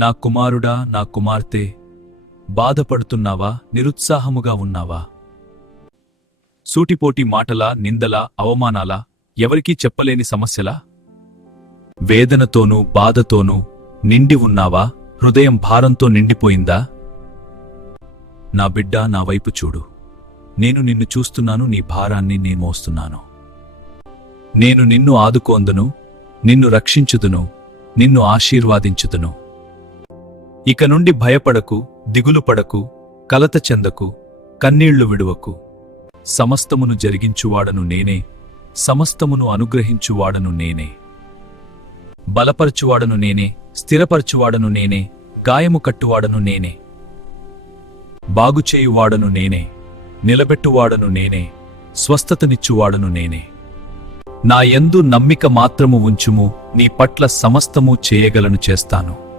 నా కుమారుడా, నా కుమార్తె, బాధపడుతున్నావా, నిరుత్సాహముగా ఉన్నావా? సూటిపోటి మాటలా, నిందలా, అవమానాలా, ఎవరికీ చెప్పలేని సమస్యలా? వేదనతోనూ బాధతోనూ నిండి ఉన్నావా? హృదయం భారంతో నిండిపోయిందా? నా బిడ్డా, నా వైపు చూడు. నేను నిన్ను చూస్తున్నాను, నీ భారాన్ని నేను మోస్తున్నాను. నేను నిన్ను ఆదుకోందును, నిన్ను రక్షించుదును, నిన్ను ఆశీర్వాదించుదును. ఇక నుండి భయపడకు, దిగులు పడకు, కలత చెందకు, కన్నీళ్లు విడువకు. సమస్తమును జరిగించువాడను నేనే, సమస్తమును అనుగ్రహించువాడను నేనే. బలపరచువాడను నేనే, స్థిరపరచువాడను నేనే, గాయము కట్టువాడను నేనే. బాగుచేయువాడను నేనే, నిలబెట్టువాడను నేనే, స్వస్థతనిచ్చువాడను నేనే. నా యందు నమ్మిక మాత్రము ఉంచుము, నీ పట్ల సమస్తము చేయగలను చేస్తాను.